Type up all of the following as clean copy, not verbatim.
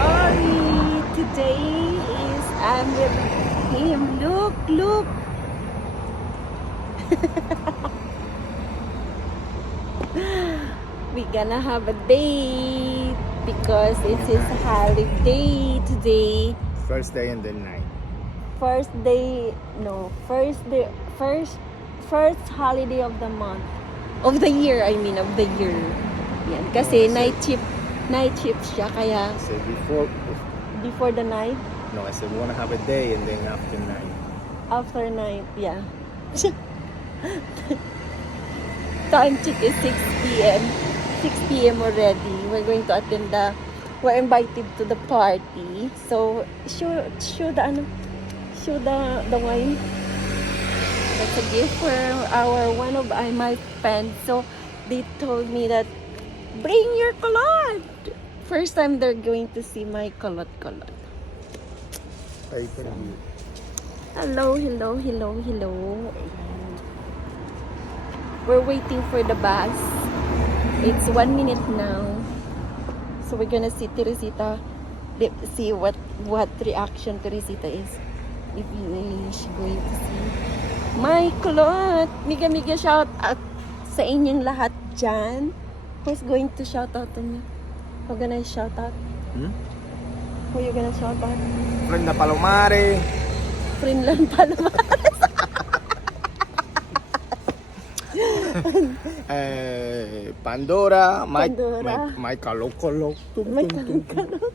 Ori, today is I'm with him. Look, look. We gonna have a date because it's his holiday today. First day and then night. First day, no, first holiday of the month. Of the year, I mean, of the year. Yan, kasi Oh, I see. night shift siya, kaya I said before the night, no, I said we want to have a day and then after night. after night, yeah. Time check is 6 p.m. 6 p.m. already. We're going to attend we're invited to the party. So, show the wine. That's a gift for one of my friends. So, they told me that bring your kulot. First time they're going to see my kulot. Ay, pero Hello. We're waiting for the bus. It's 1 minute now. So we're gonna see Teresita. See what reaction Teresita is. If she's going to see my kulot. Miga shout out sa inyong lahat dyan. Who's going to shout out to me? Who's gonna shout out? Who you gonna shout out? Friend na Palomare. Friendland Palomares. Pandora. Pandora. My Kalokolo. May kalong-kalong.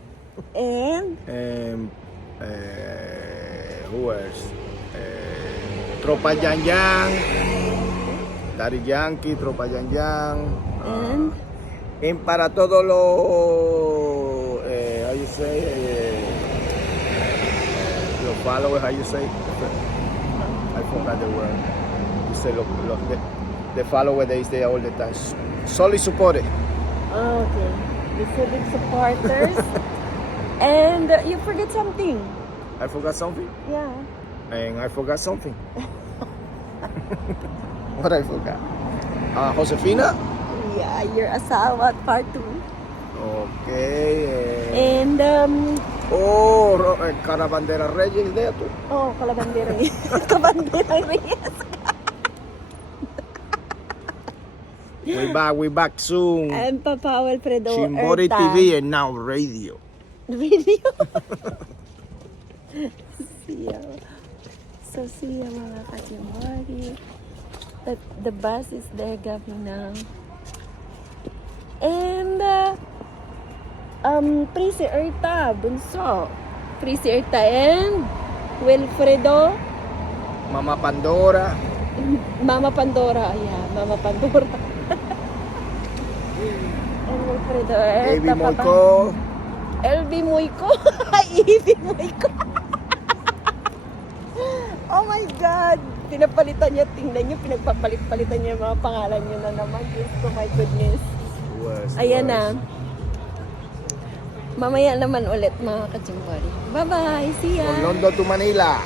And Who else? Tropa Yang Yang. Daddy Yankee, Tropa Yang Yang. and Para todo lo how you say your followers, how you say, I forgot the word. You say the followers, they stay all the time solely supported. okay, the civic supporters. And you forget something. I forgot something, Yeah. and I forgot something. What I forgot? Josefina. Yeah, your asawa at part 2. Okay. And Carabandera Reyes there too. Kalabandera. Kalabandera Reyes. We back soon. And Papa Alfredo Chimbori Erta. TV and now radio. Video. See ya mga kachimbori. The bus is there coming now. And Prisi Erta, Bunso. Prisi Erta and Wilfredo, Mama Pandora. Mama Pandora. Yeah, Mama Pandora. And Wilfredo Erta. Baby Moiko. LB Moiko. EB Moiko. Oh my God! Pinapalitan niya, tingnan niyo, pinagpapalit-palitan niya yung mga pangalan niyo na naman. Diyos ko, my goodness. Ayan na. Mamaya naman ulit mga kachimbori. Bye-bye! See ya! From London to Manila.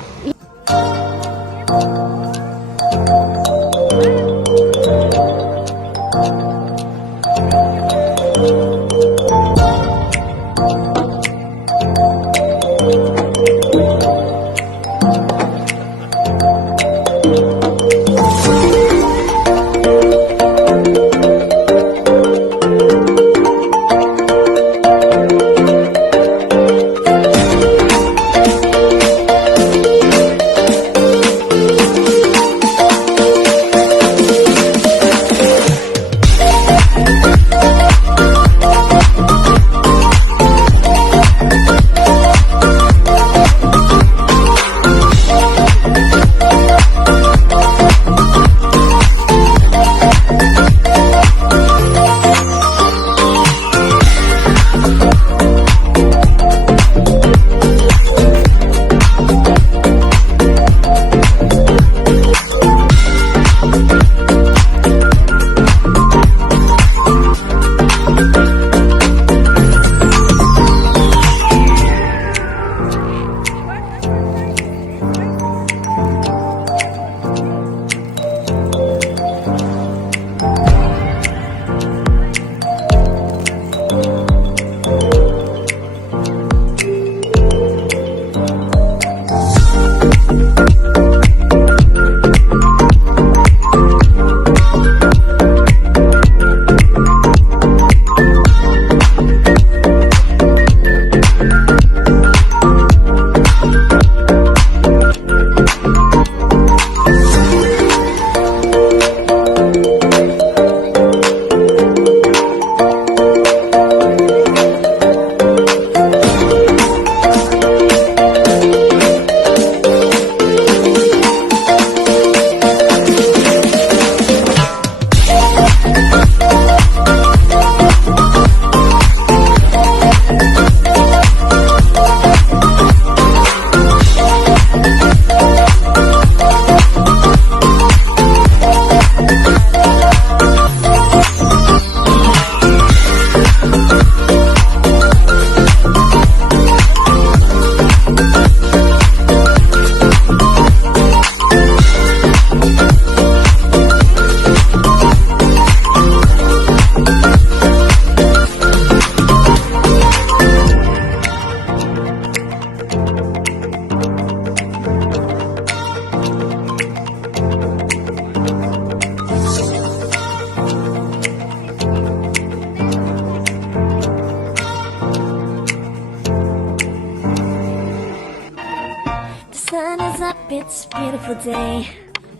it's a beautiful day.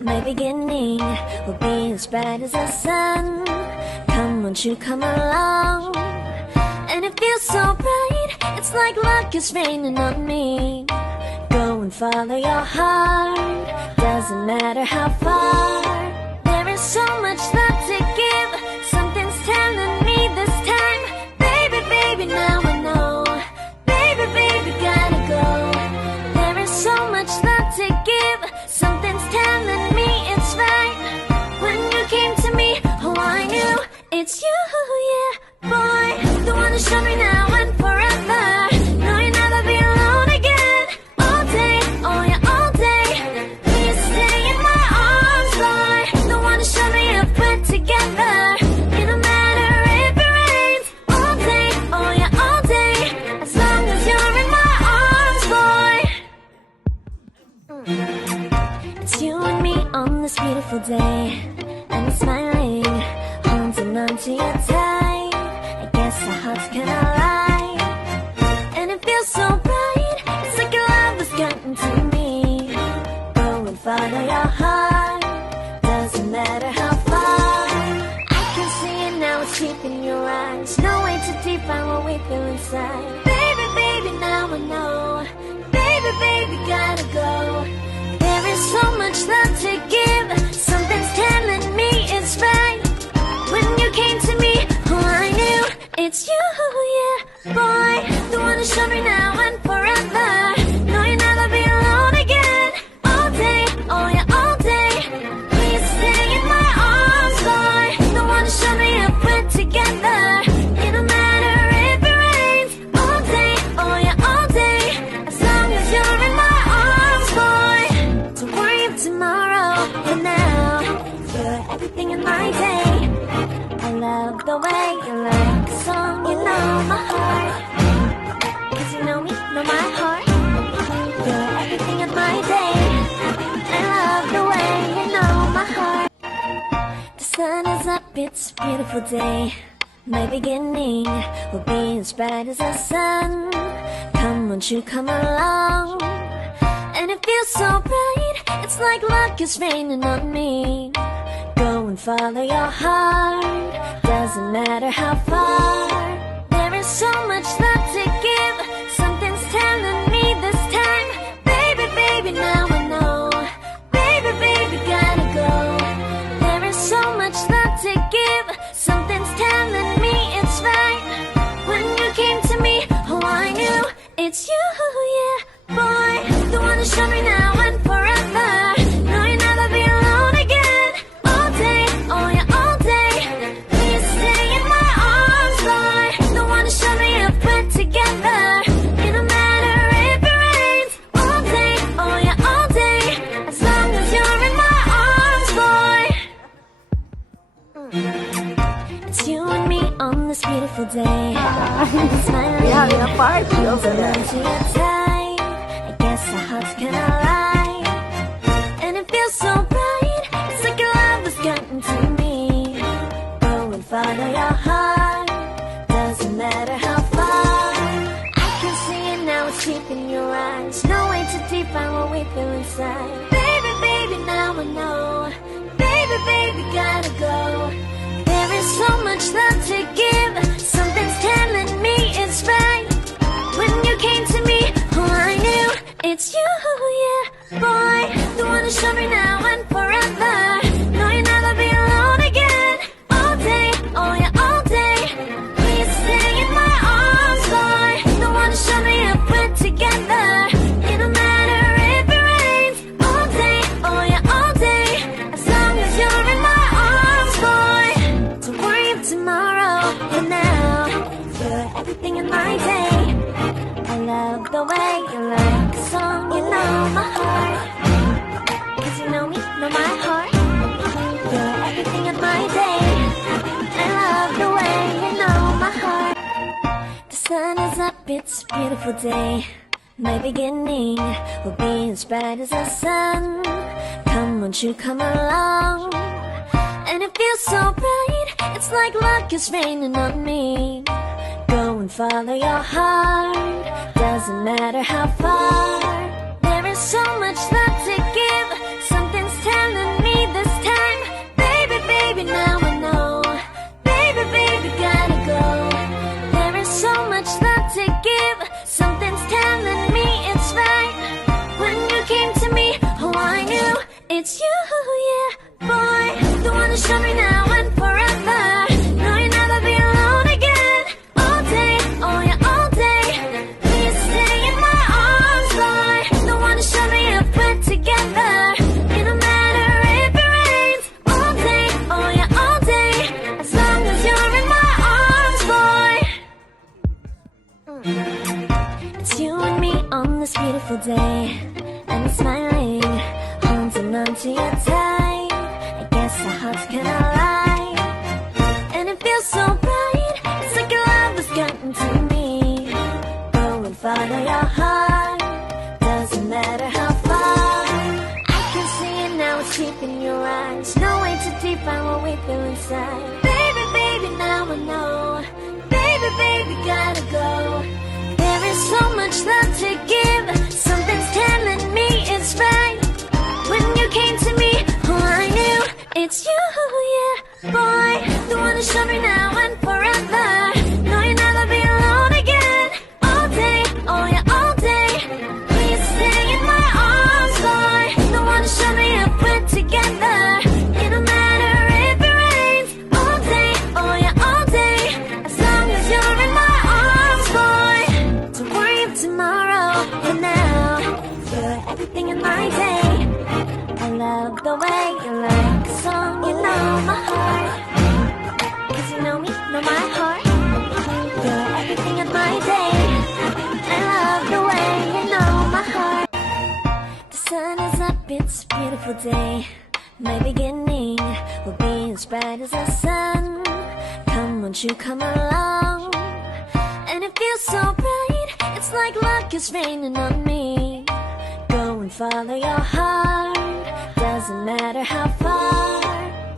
My beginning will be as bright as the sun. Come, won't you come along? And it feels so bright, it's like luck is raining on me. Go and follow your heart, doesn't matter how far. There is so much love to give, something's telling me this time. Baby, baby, now I know. Baby, baby, gotta go. There is so much love to give, something's telling me it's right. When you came to me, oh I knew it's you, yeah, boy. The one to show me now and forever. No, you'll never be alone again. All day, oh yeah, all day. Please stay in my arms, boy. The one to show me if we're together. It don't matter if it rains. All day, oh yeah, all day. As long as you're in my arms, boy. It's you and me on this beautiful day. And I'm smiling, holding on to you tight. I guess our hearts cannot lie. And it feels so bright, it's like your love has gotten to me. Go and follow your heart, doesn't matter how far. I can see it now, it's deep in your eyes. No way to define what we feel inside. Baby, baby, now I know. Baby, baby, gotta go. There is so much love to give, something's telling me it's right. When you came to me, oh I knew it's you, yeah, boy. The one to show me now and forever. No, you'll never be alone again. All day, oh yeah, all day. Please stay in my arms, boy. The one to show me if we're together. It don't matter if it rains. All day, oh yeah, all day. As long as you're in my arms, boy. Don't worry of tomorrow, for now. You're everything in my day. I love the way you like the song, you know my heart. Cause you know me, know my heart. You're everything in my day. I love the way you know my heart. The sun is up, it's a beautiful day. My beginning will be as bright as the sun. Come, won't you come along? And it feels so bright, it's like luck is raining on me. Go and follow your heart, doesn't matter how far. There is so much love to give, something's telling me this time. Baby, baby, now I know. Baby, baby, gotta go. There is so much love to give, something's telling me it's right. When you came to me, oh I knew it's you, yeah, boy. The one to show me now and forever. No, you'll never be alone again. All day, oh yeah, all day. Please stay in my arms, boy. The one to show me if we're together. It don't matter if it rains. All day, oh yeah, all day. As long as you're in my arms, boy. It's you and me on this beautiful day. Smiling, We're having a party over holding there. on to your tight. I guess our hearts cannot lie. And it feels so bright, it's like your love has gotten to me. Go and follow your heart, doesn't matter how far. I can see it now, it's deep in your eyes. No way to define what we feel inside. Baby, baby, now I know. Baby, baby, gotta go. There is so much love to give, something's telling me it's right. When you came to me, oh I knew it's you, yeah, boy. The one to show me now and forever. No, you'll never be alone again. All day, oh yeah, all day. Please stay in my arms, boy. The one to show me if we're together. It don't matter if it rains. All day, oh yeah, all day. As long as you're in my arms, boy. Don't worry of tomorrow, for now. You're everything in my day. I love the way you like the song, you know my heart. Cause you know me, know my heart. You're everything in my day. I love the way you know my heart. The sun is up, it's a beautiful day. My beginning will be as bright as the sun. Come, won't you come along? And it feels so bright, it's like luck is raining on me. Go and follow your heart, doesn't matter how far. There is so much love to give. give. Something's telling me it's right. When you came to me, oh, I knew it's you, yeah, boy. The one to show me now and forever. No, you'll never be alone again. All day, oh yeah, all day. Please stay in my arms, boy. The one to show me if we're together. It don't matter if it rains. All day, oh yeah, all day. As long as you're in my arms, boy. It's you and me on this beautiful day. And I'm smiling, holding on to your tight. I guess our hearts can align. And it feels so bright. It's like your love has gotten to me. Go and follow your heart. Doesn't matter how far. I can see it now, it's deep in your eyes. No way to define what we feel inside. Baby, baby, now I know. Baby, baby, gotta go. There is so much love to give. Something's telling me it's right. When you came to me, oh, I knew it's you, yeah, boy. The one to show me now and forever. No, you'll never be alone again. All day, oh yeah, all day. Please stay in my arms, boy. The one to show me if we're together. It don't matter if it rains. All day, oh yeah, all day. As long as you're in my arms, boy. Don't worry of tomorrow, but now you're everything in my day. I love the way you like a song, you know my heart. Cause you know me, know my heart. You're everything in my day. I love the way you know my heart. The sun is up, it's a beautiful day. My beginning will be as bright as the sun. Come, won't you come along? And it feels so bright, it's like luck is raining on me. Go and follow your heart. Doesn't matter how far.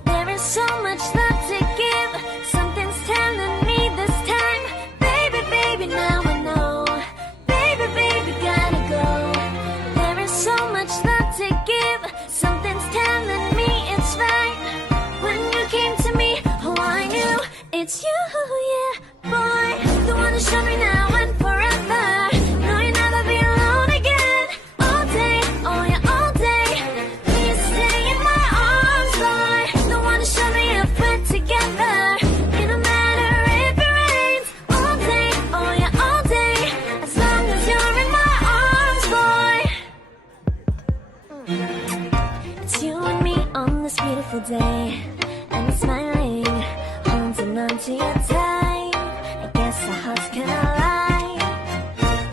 There is so much love to give. Something's telling me this time. Baby, baby, now I know. Baby, baby, gotta go. There is so much love to give. Something's telling me it's right. When you came to me, oh, I knew it's you, yeah, boy. The one to show me now and forever. No, you'll never be alone again. All day, oh yeah, all day. Please stay in my arms, boy. The one to show me if we're together. It don't matter if it rains. All day, oh yeah, all day. As long as you're in my arms, boy. It's you and me on this beautiful day. And I'm smiling, holding on to your tight. I guess our hearts can align.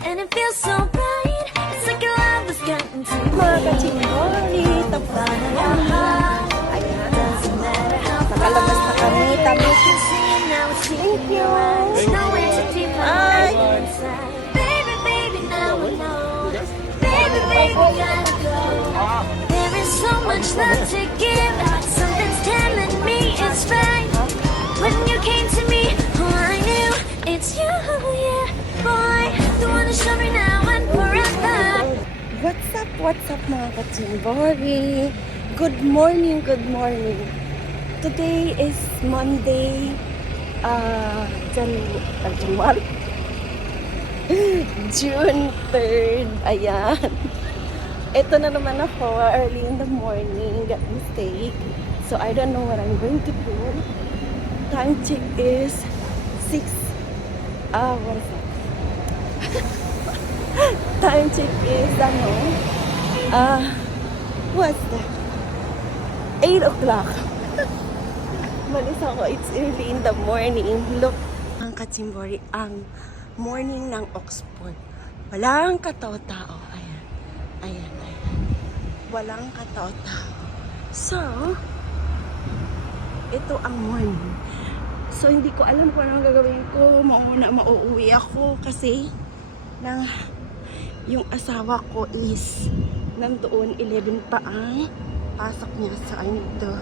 And it feels so bright. It's like your love has gotten to me. Mga kachimbori, tapos Follow na your kami. heart. Ayan. Doesn't matter how far. Nakalabas na kami. I Tapos, can see it now, it's deep in your eyes. No way to define what's inside. Baby, baby, now I know. Baby, baby, gotta go. There is so much love to give. Something's telling me it's right. When you came to me, oh, I knew it's you, yeah, boy. The one to show me now and forever. what's up mga kachimbori? Good morning, good morning. Today is Monday, January. June 3rd. Ayan. Ito na naman ako early in the morning. Got mistake. So I don't know what I'm going to do. Time check is 6. What is that? Time check is what's that? 8 o'clock. Malis ako. It's early in the morning. Look. Ang kachimbori, ang morning ng Oxford. Walang katao-tao. Ayan. Ayan, ayan. Walang katao-tao. So, ito ang morning. So, hindi ko alam kung anong gagawin ko. Mauuwi ako kasi yung asawa ko is nandoon 11 pa ang pasok niya. So, I need to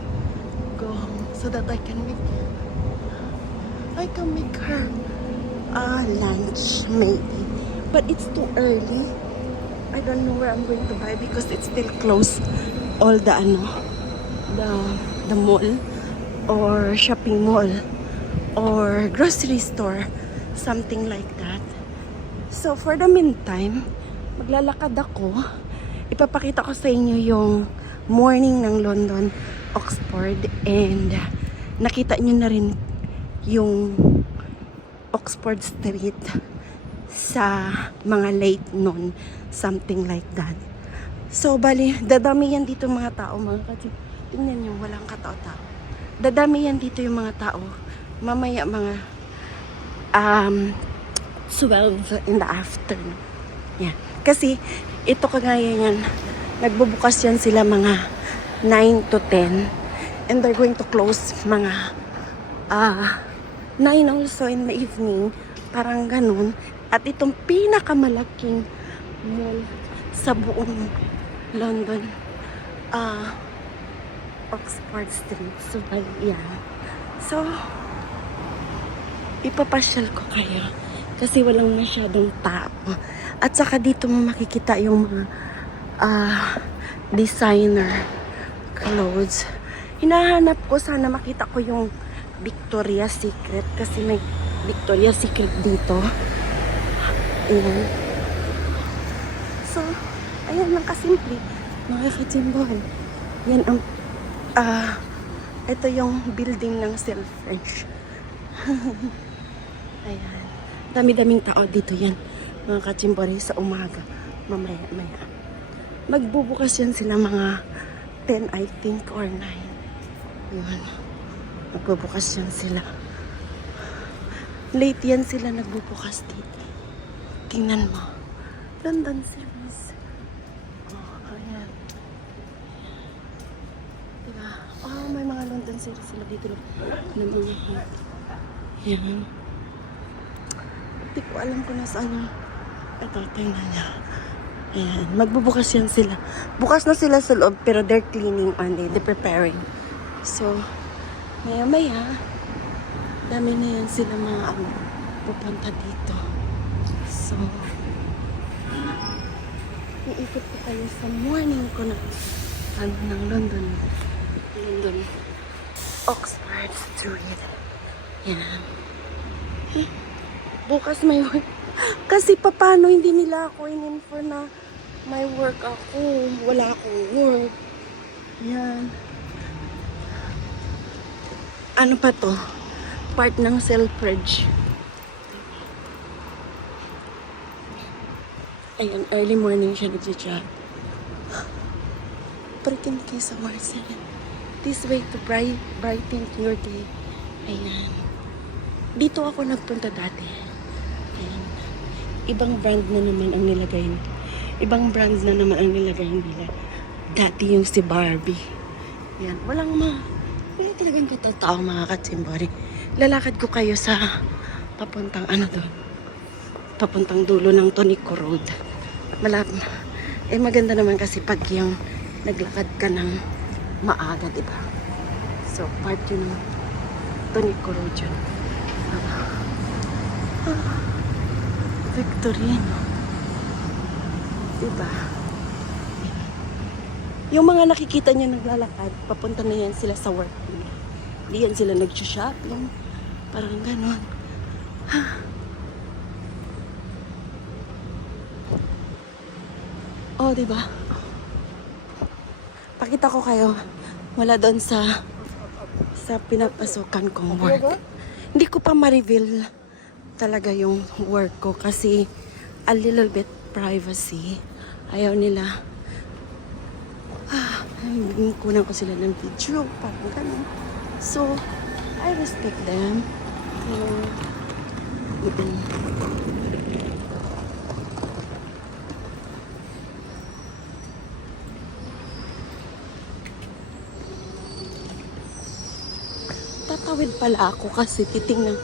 go home so that I can make her lunch maybe. But it's too early. I don't know where I'm going to buy because it's still closed. All the the mall or shopping mall or grocery store, something like that. So, for the meantime, maglalakad ako. Ipapakita ko sa inyo yung morning ng London, Oxford. And nakita nyo na rin yung Oxford Street sa mga late noon. Something like that. So, bali, dadami yan dito mga tao, mga kasi. Tingnan nyo, walang katao-tao. Dadami yan dito yung mga tao. Mamaya mga 12 in the afternoon. Yan. Kasi, ito kagaya yan, nagbubukas yan sila mga 9 to 10. And they're going to close mga 9 also in the evening. Parang ganun. At itong pinakamalaking mall sa buong London, Oxford Street. So, yan. So, ipapasyal ko kayo kasi walang masyadong tao. At saka dito mo makikita yung mga designer clothes. Hinahanap ko, sana makita ko yung Victoria's Secret kasi may Victoria's Secret dito. Ayan. So, ayan lang kasimple, mga katimbahan. Yan ang, ito yung building ng Selfridge. Ayan. Dami-daming tao dito yan, mga kachimbori, sa umaga. Mamaya-maya. Magbubukas yan sila mga 10, I think, or 9. Ayan. Magbubukas yan sila. Late yan sila nagbubukas dito. Tingnan mo. London series. Oh, ayan. Diba? Oh, may mga London series sila dito. Ayan. Hindi ko alam kung nasaan yung... Ito, tingnan niya. Ayan. Magbubukas yan sila. Bukas na sila sa loob, pero they're cleaning on it. They're preparing. So, maya-maya, dami na yan sila mga pupunta dito. So, iikot ko kayo sa morning ko na ng London. Oxford Street. Yan. Bukas may work. Kasi paano hindi nila ako in-inform na may work ako. Wala akong work. Yan. Ano pa to? Part ng Selfridge. Ayan, early morning siya nag-job. Brighten kayo sa Marcel. This way to brighten your day. Ayan. Dito ako nagpunta dati. Ayan. Ibang brand na naman ang nilagay. Ibang brand na naman ang nilagay nila. Dati yung si Barbie. Ayan. Walang Hindi talagang katao mga katsimbori. Lalakad ko kayo sa papuntang doon. Papuntang dulo ng Tonico Road. Maganda naman kasi pag yung naglakad ka ng maaga, diba? So, part yun ng Tonico Road yun. Victorino. Diba? Yung mga nakikita niyo naglalakad, papunta na yan sila sa work. Hindi yan sila nag-shopping. Parang ganon. Oh, diba? Pakita ko kayo mula doon sa pinapasukan kong work. Hindi ko pa ma-reveal talaga yung work ko kasi a little bit privacy. Ayaw nila. Kunan ko sila ng video. Parang ganun. So, I respect them. Tatawid pala ako kasi tingnan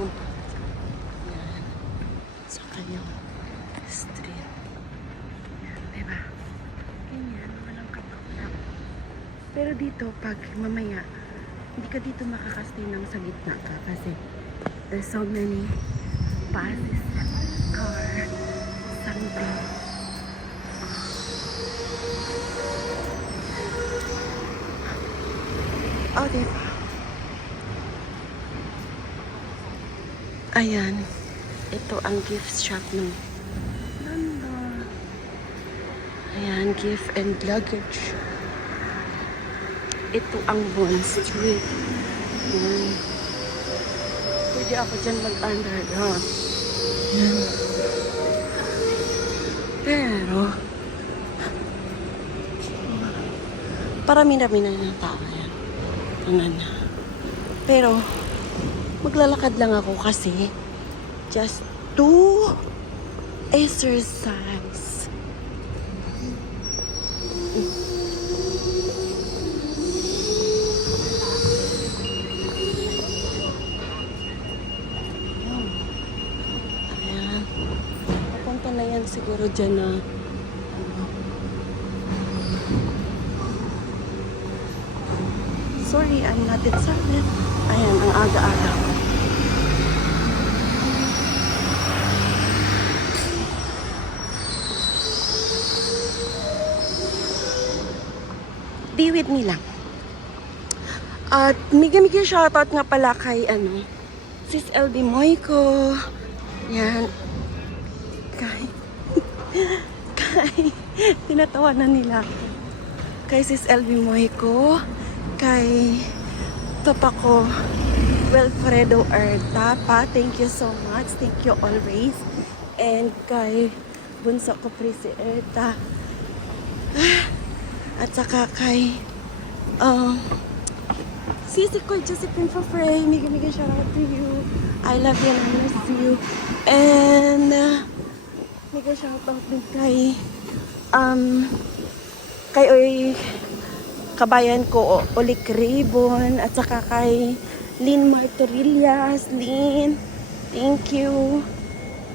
mo. Yan. Sa kanyang street. Yan, diba? Ganyan, walang katawa. Pero dito, pag mamaya, hindi ka dito makakastay ng sa gitna ka kasi there's so many buses, car, something. Oh, diba? Ayan. Ito ang gift shop ng London. Ayan, gift and luggage. Ito ang Bond Street. Ayan. Pwede ako dyan mag-underground. Ayan. Pero, parami-rami na ng tao yan. Tingnan na. Pero, maglalakad lang ako kasi just to exercise. Ayan. Papunta na yan siguro dyan na sorry, I'm not excited. Ayan, ang aga-aga. Be with me lang. At mega shoutout nga pala kay Sis LB Moico. Yan. Kay tinatawanan nila ako. Kay Sis LB Moico. Kay Papa ko, Wilfredo Ertapa. Thank you so much. Thank you always. And kay Bunso ko Prisi Erta. At saka kay Sisi ko, Josephine Fafrey. Mega shout out to you. I love you and I miss you. And mega shout out din kay kabayan ko, Olik Ribbon, at saka kay Lynn Martorillas. Lynn, thank you.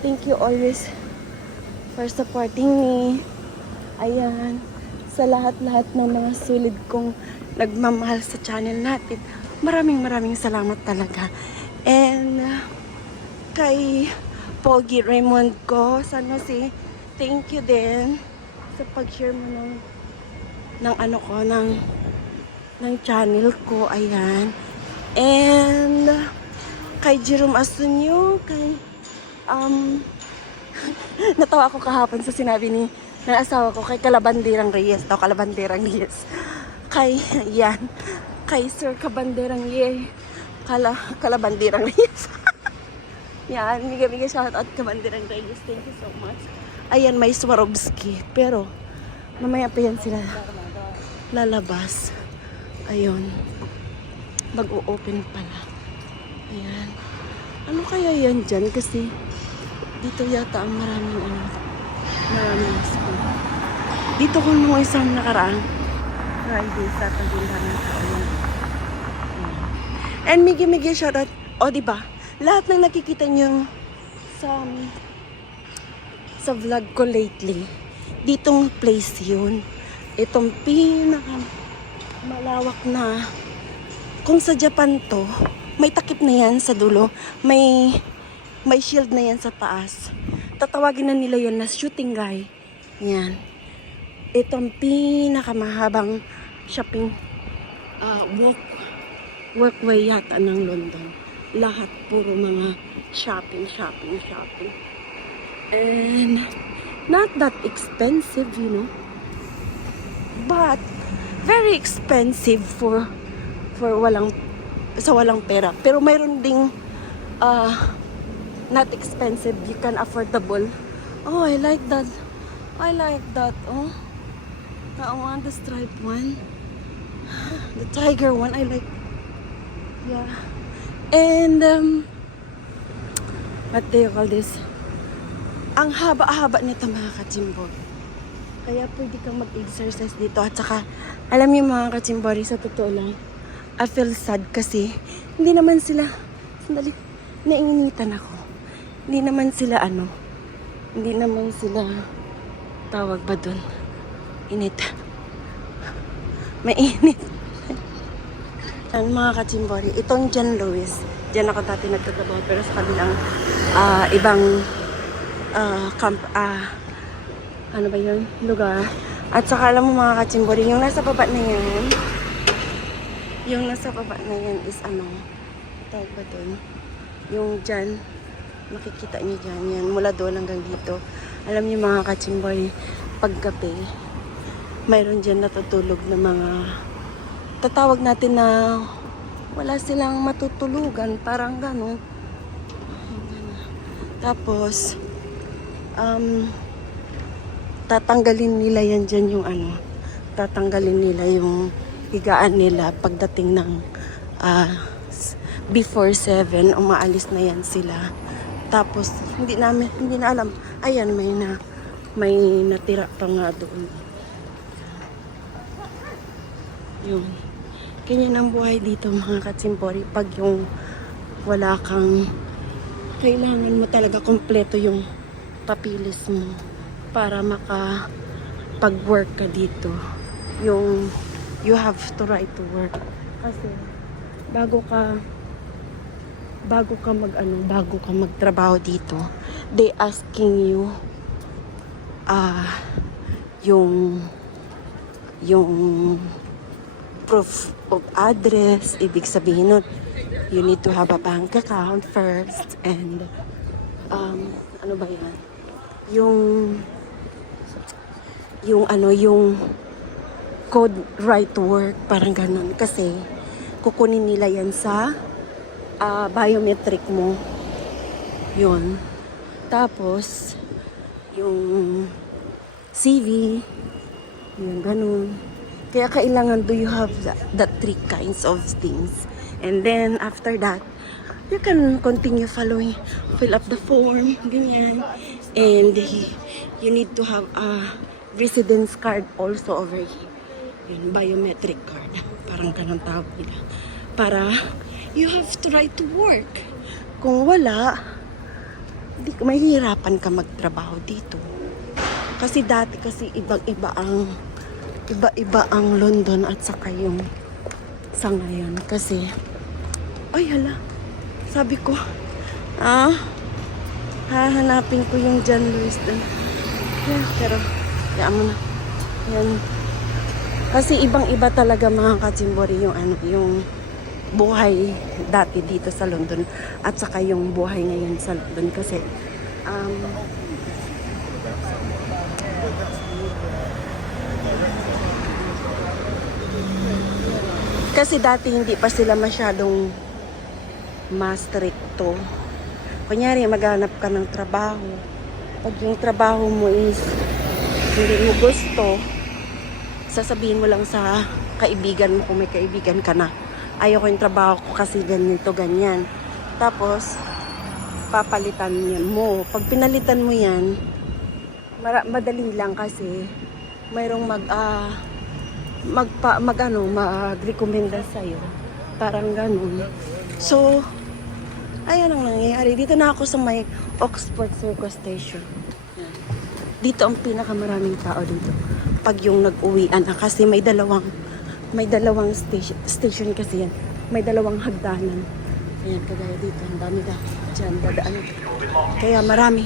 Thank you always for supporting me. Ayan. Sa lahat-lahat ng mga sulit kong nagmamahal sa channel natin. Maraming salamat talaga. And kay Pogi Raymond ko, sana thank you din sa pag-share mo ng channel ko. Ayan. And kay Jerome Asunyo, kay natawa ako kahapon sa sinabi ng asawa ko kay Kalabanderang Reyes. Kay Sir Kabanderang Kalabanderang Reyes. Yan, mega shout out Kabanderang Reyes. Thank you so much. Ayan, may Swarovski. Pero mamaya pa yan sila lalabas. Ayun. Mag-o-open pala. Ayan. Ano kaya yan dyan? Kasi dito yata ang maraming school. Dito ko nung isang nakaraan Friday sa tagulan ng taon. And mega shoutout. O diba? Lahat ng nakikita nyo sa vlog ko lately, ditong place yun. Itong malawak na, kung sa Japan to, may takip na yan sa dulo, may shield na yan sa taas. Tatawagin na nila yan na shooting guy. Yan. Itong pinakamahabang shopping walkway yata ng London. Lahat puro mga shopping. And not that expensive, you know. But very expensive for walang pera. Pero mayroon ding not expensive, you can affordable. Oh, I like that. Oh, I want the striped one. The tiger one, I like. Yeah. And what do you call this? Ang haba-haba nito mga kachimbor. Kaya pwede kang mag-exercise dito. At saka, alam niyo mga kachimbori, sa totoo lang, I feel sad kasi hindi naman sila, naininitan ako. Hindi naman sila tawag ba dun? Init. Mainit. Ang mga kachimbori, itong John Lewis, diyan ako dati nagtatrabaho pero sa kabilang ibang camp, ano ba yun? Lugar. At saka alam mo mga kachimbori, yung nasa baba na yan is tawag ba dun? Yung John Makikita niyo dyan. Yan, mula doon hanggang dito. Alam niyo mga kachimboy, paggabi, mayroon dyan natutulog na mga, tatawag natin na wala silang matutulugan. Parang gano'n. Tapos, tatanggalin nila yan dyan yung ano, tatanggalin nila yung higaan nila pagdating ng before 7, umaalis na yan sila. Tapos, hindi na alam. Ayan, may natira pa nga doon. Yun. Ganyan ang buhay dito mga katsimpori. Pag yung wala kang, kailangan mo talaga kompleto yung papilis mo para makapag-work ka dito. Yung, you have to right to work. Kasi, bago ka magtrabaho dito, they asking you yung proof of address. Ibig sabihin nun, you need to have a bank account first, and ano ba yan, yung code right to work, parang ganun. Kasi kukunin nila yan sa biometric mo. Yun. Tapos, yung CV, yun, ganun. Kaya kailangan do you have that 3 kinds of things. And then, after that, you can continue following, fill up the form, ganyan. And you need to have a residence card also over here. Yun, biometric card. Parang ganun tawag nila. Para you have to right to work. Kung wala, mahihirapan ka magtrabaho dito. Kasi dati kasi iba-iba ang London at saka yung sa ngayon. Kasi, ay hala, sabi ko, hahanapin ko yung John Lewis doon. Yeah, pero, yaan mo na. Yan. Kasi ibang-iba talaga mga katsimbori yung buhay dati dito sa London at saka yung buhay ngayon sa London. Kasi dati hindi pa sila masyadong mas stricto. Kunyari maghanap ka ng trabaho, pag yung trabaho mo is hindi mo gusto, sasabihin mo lang sa kaibigan mo, kung may kaibigan ka na, ayoko yung trabaho ko kasi ganito, ganyan. Tapos, papalitan yan mo. Pag pinalitan mo yan, madali lang kasi mayroong mag-recommenda sa'yo. Parang ganun. So, ayan ang nangyayari. Dito na ako sa may Oxford Circus Station. Dito ang pinakamaraming tao dito. Pag yung nag-uwian na, kasi may dalawang station kasi yan. May dalawang hagdanan. Ayan, kagaya dito. Ang dami dyan, dadaan. Kaya marami.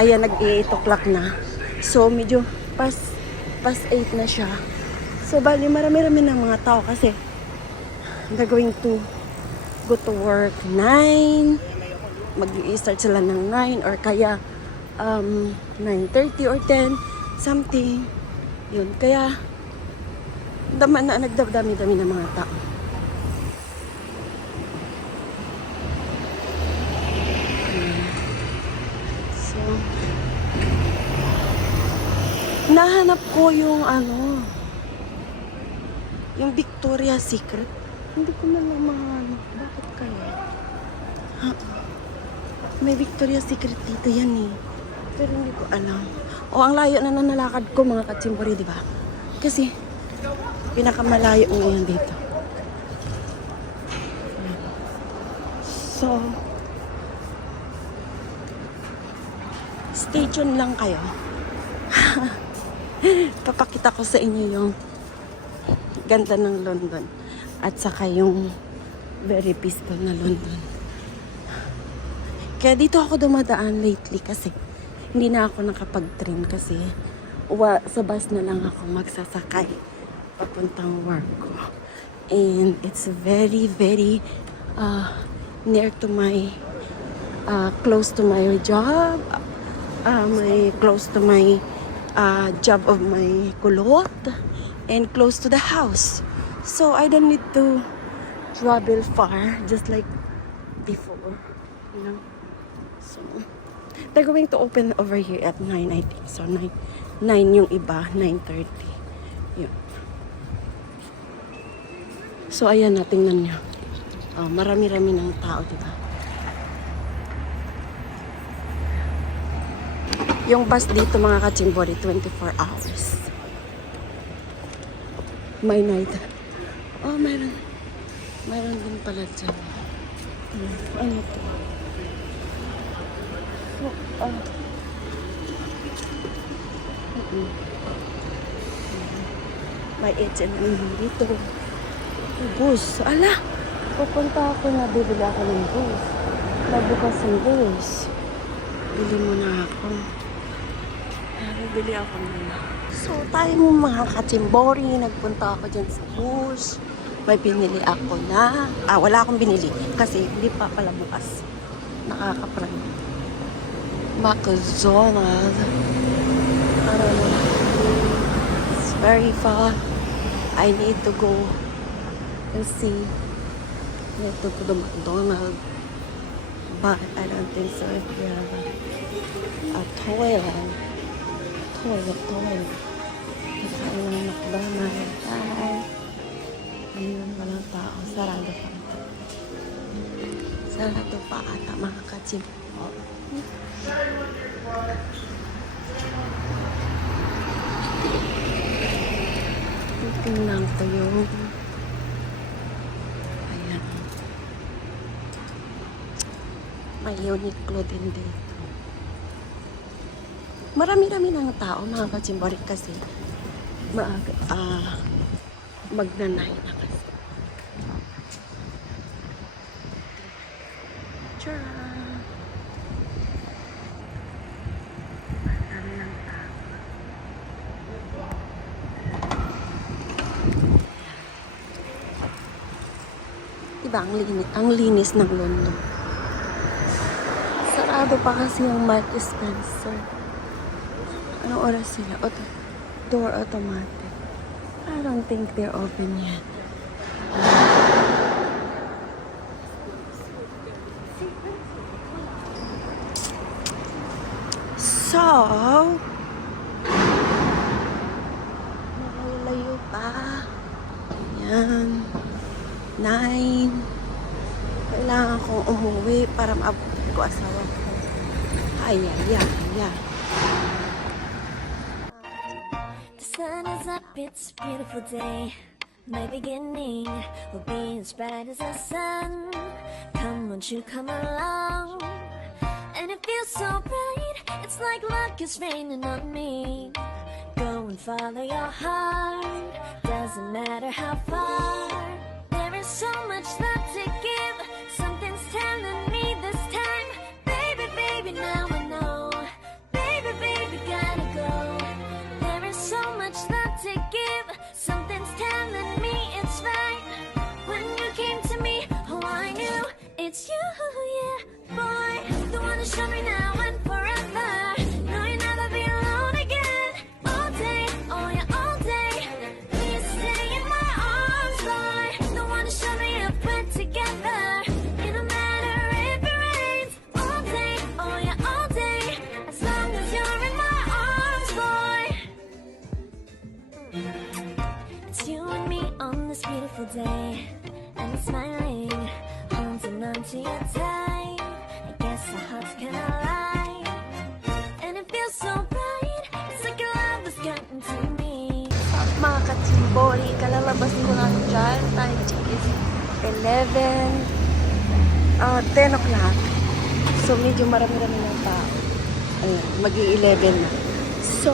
Ayan, nag-8 o'clock na. So, medyo past 8 na siya. So, bali, marami-rami ng mga tao kasi they're going to go to work 9. Mag-i-start sila ng 9 or kaya 9:30 or 10, something. Yun, kaya nagdami-dami ng mga tao. So, nahanap ko yung yung Victoria's Secret. Hindi ko na lang mahanap. Bakit kaya? May Victoria's Secret dito yan eh. Pero hindi ko alam. O, ang layo na nalakad ko mga katsimbori, di ba? Kasi, pinakamalayo ngayon dito. So, stay tuned lang kayo. Papakita ko sa inyo yung ganda ng London at saka yung very peaceful na London. Kaya dito ako dumadaan lately kasi hindi na ako nakapag-train kasi sa bus na lang ako magsasakay papuntang work ko. And it's very, very near to my close to my job, close to my job of my kulot, and close to the house. So I don't need to travel far, just like before, you know. So they're going to open over here at 9, I think. So 9 yung iba, 9:30. Yun. So ayan na, tingnan nyo. Marami-rami ng tao, diba? Yung bus dito, mga kachimbori, 24 hours. May night. Oh, mayroon din pala dyan. Ano to? So, may H&M dito. Bus. Ala! Pupunta ako na, bibili ako ng bus. Nabukas yung bus. Bili muna ako. Bibili ako muna. So, tayong mga kachimbori, nagpunta ako dyan sa bus. May binili ako na. Wala akong binili kasi hindi pa pala bukas. Nakaka-prank. McDonald's. I don't know. It's very far. I need to go and see. I need to go to McDonald's. But I don't think so if we have a toilet. Toilet. Kasi ng McDonald's. Hi. Ayun, walang tao. Sarado pa ata. Sarado pa ata, mga kachim. Tingnan ko yung... Ayan. May Uniqlo din dito. Marami-rami ng tao, mga kachimbori, kasi magnanay na kasi. Tcharam! Marami ng tao. Diba, ang linis ng London. Sarado pa kasi yung Mark Spencer. Anong oras sila? Door automatic. I don't think they're open yet. So, malayo pa. Ayan. 9. Kailangan kong umuwi para maabutin ko asawa ko. Ay. The sun is up, it's a beautiful day. My beginning will be as bright as the sun. Come, won't you come along? And it feels so bright, it's like luck is raining on me. Go and follow your heart, doesn't matter how far. There is so much love to give, something's telling me this time. Baby, baby, now I know. Baby, baby, gotta go. There is so much love to give, something's telling me it's right. When you came to me, oh, I knew it's you, yeah, boy. The one to show me now and forever. No, you'll never be alone again. All day, oh yeah, all day. Please stay in my arms, boy. The one to show me if we're together. It don't matter if it rains. All day, oh yeah, all day. As long as you're in my arms, boy. It's you and me on this beautiful day. And I'm smiling, holding on to your tight. I guess our hearts can align. And it feels so bright, it's like your love has gotten to me. Mga kachimbori, kalalabas ko lang dyan. Time check is 10 o'clock. So, medyo marami-rami ng tao. Ayan, mag-11 na. So,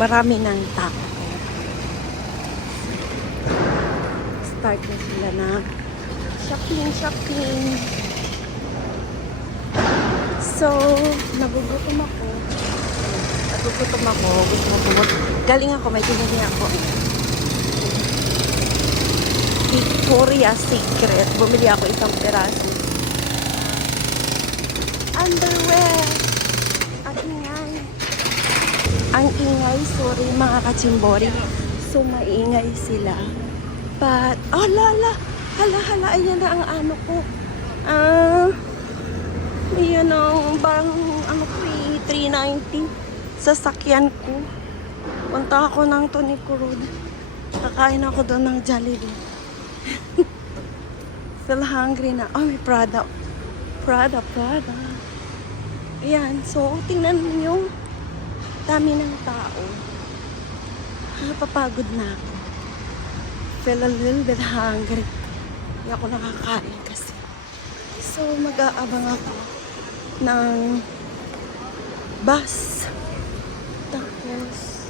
marami ng tao. Start na sila na shopping. So, nagugutom ako. Gusto ko pumunta. Galing ako, may pinili ako. Victoria's Secret. Bumili ako isang peraso. Underwear. Ang ingay. Ang ingay, sorry mga kachimbori. So, maingay sila. But, oh, hala. Hala, ayan na ang ano ko. Ayan ang bang, ano ko, 390. Sasakyan ko. Punta ako ng Tonico Road. Kakain ako doon ng Jollibee. Feel hungry na. Oh, may Prada. Prada. Ayan. So, tingnan niyo. Dami ng tao. Napapagod na ako. Feel a little bit hungry. Hindi ako nakakain kasi. So, mag-aabang ako ng bus. Tapos,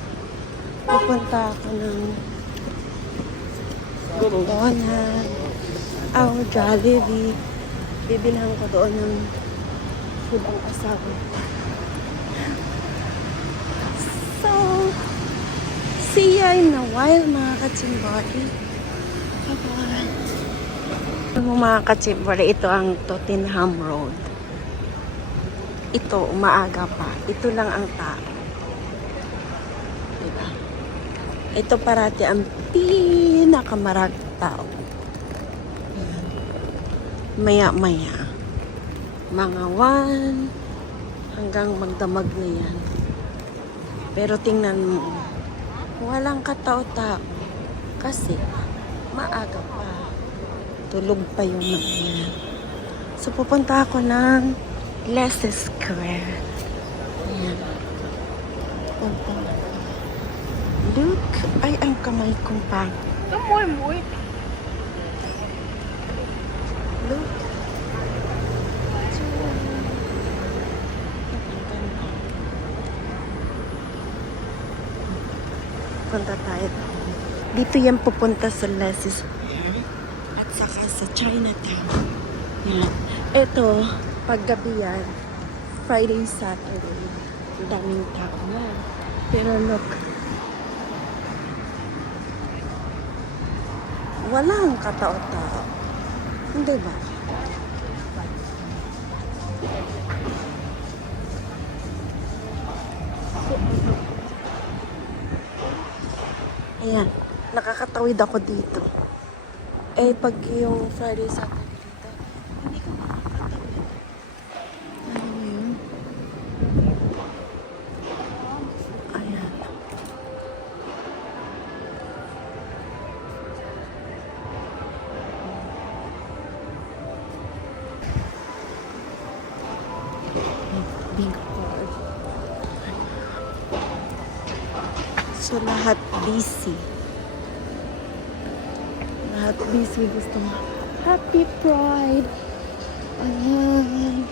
pupunta ako ng McDonald's. Jollibee. Bibilhan ko doon ng food ang asawa. So, see ya in a while mga katsimbari. Bye-bye. Mga katsimbari, ito ang Tottenham Road. Ito, umaaga pa. Ito lang ang tao. Diba? Ito parati ang pinakamarag tao. Ayan. Maya-maya. Mga 1 hanggang magdamag na yan. Pero tingnan mo, walang katao-tao. Kasi, maaga pa. Tulog pa yung mga yan. So, pupunta ako ng Leicester Square. Ayan. Punta. Look! Ay, ang kamay kong pang. Look. Punta tayo. Dito yan pupunta sa Leicester Square at saka sa Chinatown. Yan. Ito, paggabi yan, Friday, Saturday, daming tao na. Pero look, walang katao-tao. Hindi ba? Ayan, nakakatawid ako dito. Eh, pag yung Friday, Saturday dito, hindi ko makakatawid. Ano mo yun? Ayan. Big park. So, lahat busy. Lahat busy. Gusto mo. Happy Pride! Ayan.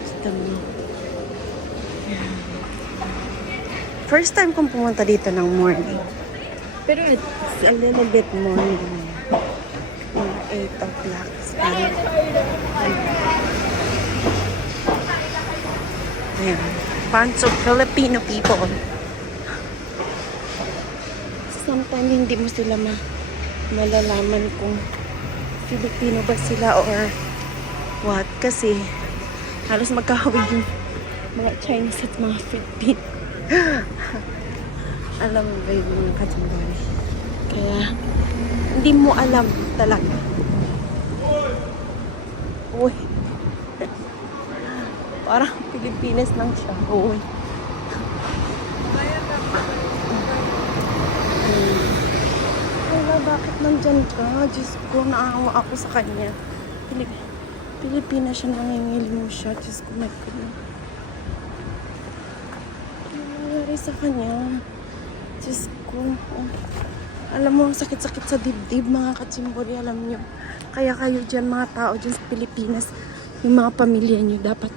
Gusto mo. Ayan. First time kong pumunta dito ng morning. Pero it's a little bit morning na yan. 8 o'clock. Ayan. Bunch of Filipino people. Sometimes hindi mo sila malalaman kung Filipino ba sila or what. Kasi halos magkahawig yung mga Chinese at mga Filipino. Alam mo ba yung mga katsambari? Kaya hindi mo alam talaga. Uy. Parang Pilipinas lang siya. Uy. Wala, bakit nandyan ka? Diyos ko, naawa ako sa kanya. Pilipinas siya, nangingili mo siya. Diyos ko, my God. Ano nangyari sa kanya? Diyos ko. Oh. Alam mo, ang sakit-sakit sa dibdib, mga katsimbori, alam nyo. Kaya kayo dyan, mga tao dyan sa Pilipinas, yung mga pamilya nyo, dapat.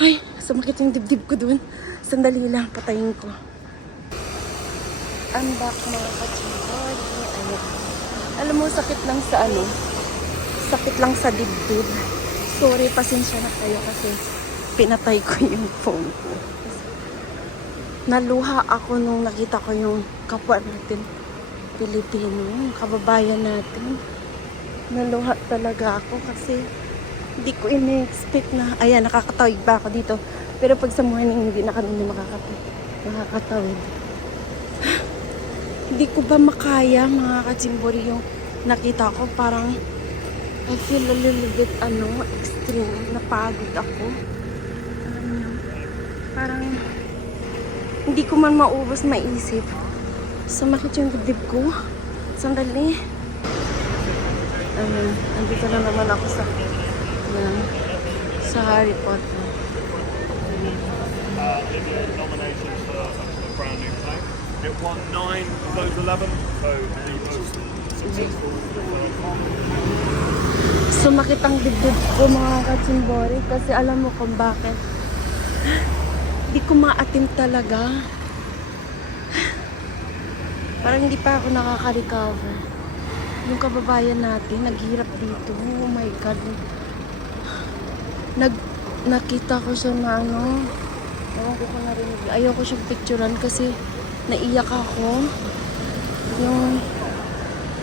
Ay, sumakit yung dibdib ko dun. Sandali lang, patayin ko. I'm back, mga katsimbori. Ayan. Alam mo, sakit lang sa sakit lang sa dibdib. Sorry, pasensya na kayo kasi pinatay ko yung phone ko. Naluha ako nung nakita ko yung kapwa natin Pilipino, yung kababayan natin. Naluha talaga ako kasi hindi ko in-expect na, ayan, nakakatawid ba ako dito. Pero pag sa morning, hindi na kami makakatawid. Hindi ko ba makaya, mga katsimbori, yung nakita ko. Parang, I feel a little bit, extreme. Napagod ako. Alam niyo, parang, hindi ko man maubos maisip. Sumakit yung dibdib ko. Sandali. Andito na naman ako sa Harry Potter. Nominations for a brand new play. It won 9 of those 11, so the most successful. Sumakit ang dibdib ko, mga katsimbori, kasi alam mo kung bakit. Hindi ko ma-attempt talaga. Parang hindi pa ako nakaka-recover. Yung kababayan natin, naghirap dito. Oh my God. Nakita ko siya na ewan ko kung narinig. Ayoko siyang picturean kasi naiyak ako. Yung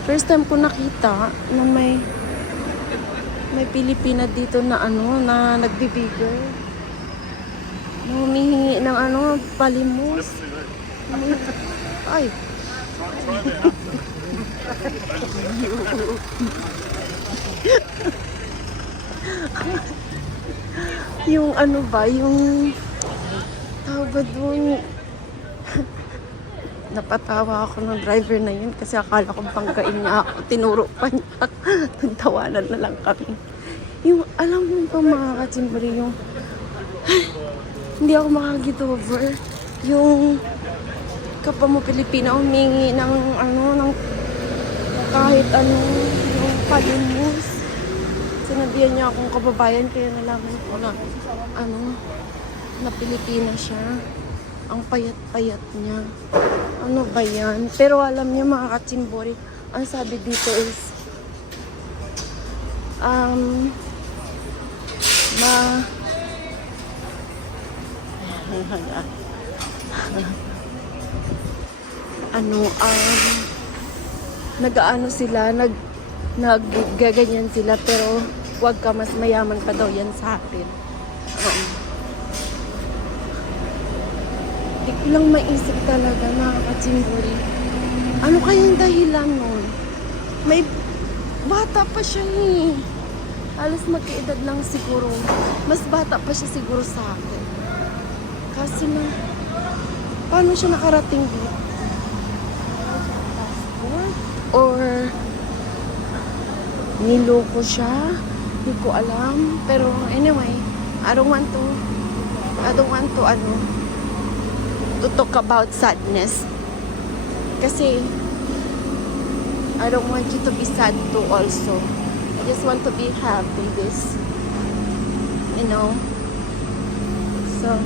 first time ko nakita na may Pilipina dito na na nagbibigay. Na humihingi ng palimos. Ay. Yung yung tawag ba dun? Napatawa ako ng driver na yun kasi akala ko banggain niya ako. Tinuro pa niya. Nagtawanan na lang kami. Yung, alam mo ba mga katsimbari, yung hindi ako makag-get over. Yung kapwa mo Pilipina humingi ng ng kahit yung palimos. Sinabihan niya akong kababayan kaya nalaman ko na na Pilipina siya. Ang payat-payat niya. Ano ba yan? Pero alam niyo mga katsimbori, ang sabi dito is nag-aano sila, naggaganyan sila, pero wag ka, mas mayaman pa daw yan sa atin. Hindi ko lang maisip talaga, mga katsimbori. Ano kayang dahilan nun? May bata pa siya eh. Alas magkaedad lang siguro. Mas bata pa siya siguro sa akin. Kasi paano siya nakarating dito? Or niloko siya? Hindi ko alam. Pero anyway, I don't want to talk about sadness. Kasi I don't want you to be sad too also. I just want to be happy this. So,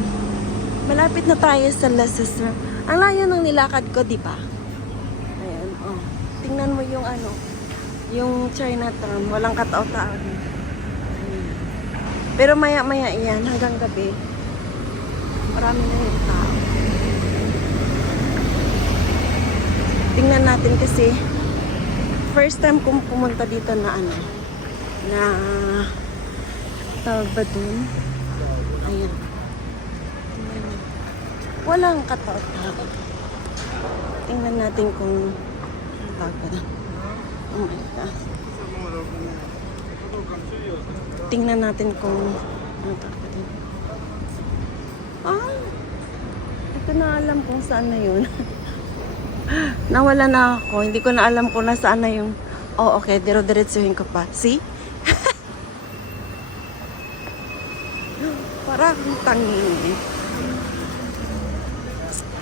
malapit na tayo sa La Sister. Ang layo ng nilakad ko, di ba? Ayan, tingnan mo yung yung Chinatown, walang katao-tao. Pero maya-maya yan, hanggang gabi, marami na yung tao. Tingnan natin kasi, first time kong pumunta dito na tawag ba dun? Ayan. Walang katao-tao. Tingnan natin kung tawag ba dun. Oh my God. Tingnan natin kung tawag ba dun. Hindi ko na alam kung saan na yun. Nawala na ako. Hindi ko na alam kung nasaan na yung okay, diretsuhin ko pa. See? Parang tanging.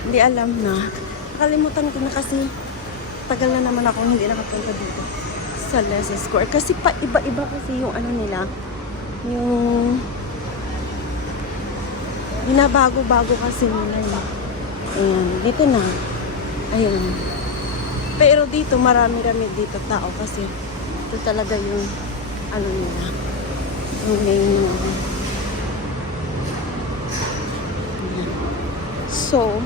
Hindi alam na. Nakalimutan ko na kasi tagal na naman ako hindi nakapunta dito sa Leicester Square. Kasi pa iba-iba kasi yung nila. Yung binabago-bago kasi nila. Ayan, dito na. Ayan. Pero dito, marami-rami dito tao kasi ito talaga yung nila. Yung main So,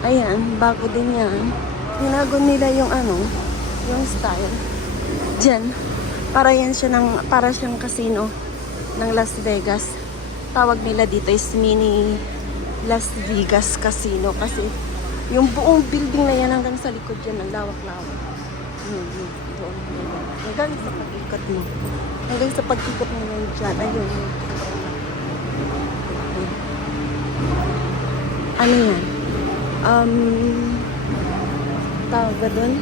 ayan, bago din yan. Binago nila yung yung style. Diyan, para siyang casino ng Las Vegas. Tawag nila dito is mini Las Vegas Casino kasi yung buong building na yan hanggang sa likod yan, ang lawak-lawak. Doon. Hanggang sa pag-ikot mo. Hanggang sa pag-ikot mo yan dyan. Ayun. Ano yan? Tawag ba dun?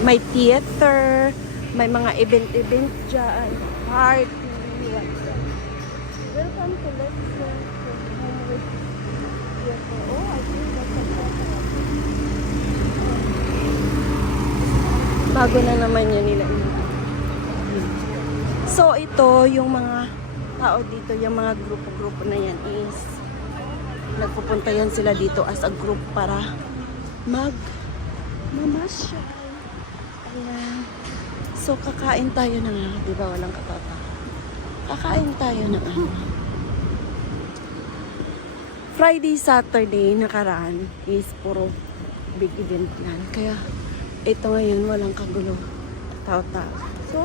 May theater, may mga event dyan, party, welcome to Let's Go Home with Theater. Oh, I think that's a bago na naman yun nila. So, ito, yung mga tao dito, yung mga grupo-grupo na yan is nagpupunta yan sila dito as a group para mamasyal. Ayan. So, kakain tayo ng di ba walang katata? Kakain tayo ng Friday, Saturday nakaraan is puro big event yan. Kaya, ito ngayon walang kagulo. Tao-tao. So,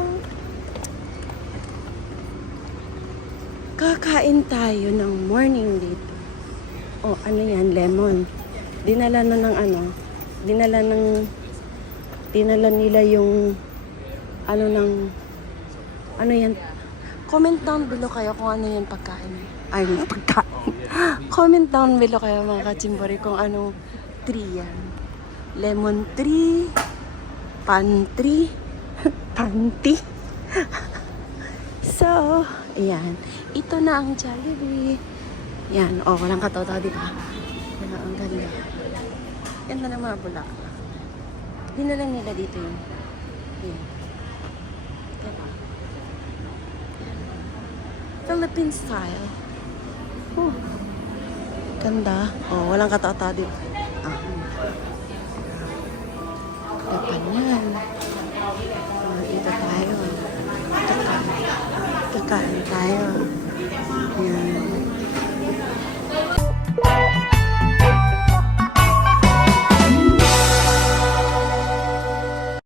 kakain tayo ng morning dito. Oh, ano yan? Lemon. Dinala nila yung ano yan. Comment down below kayo kung ano yan pagkain. Ay, pagkain. Comment down below kayo mga kachimbori kung anong tree yan. Lemon tree, pan tree, panty. So, ayan. Ito na ang Jollibee. Yan. Oh, walang kataw-taw, di ba? Yan, ang ganda. Ganda ng mga bulak. Dinala nila dito yun. Yan. Diba? Yan. Philippine style. Oh. Ganda. Oh, walang kataw-taw, di ba? Dapan yan. Oh, dito tayo. Kakain tayo. Yan.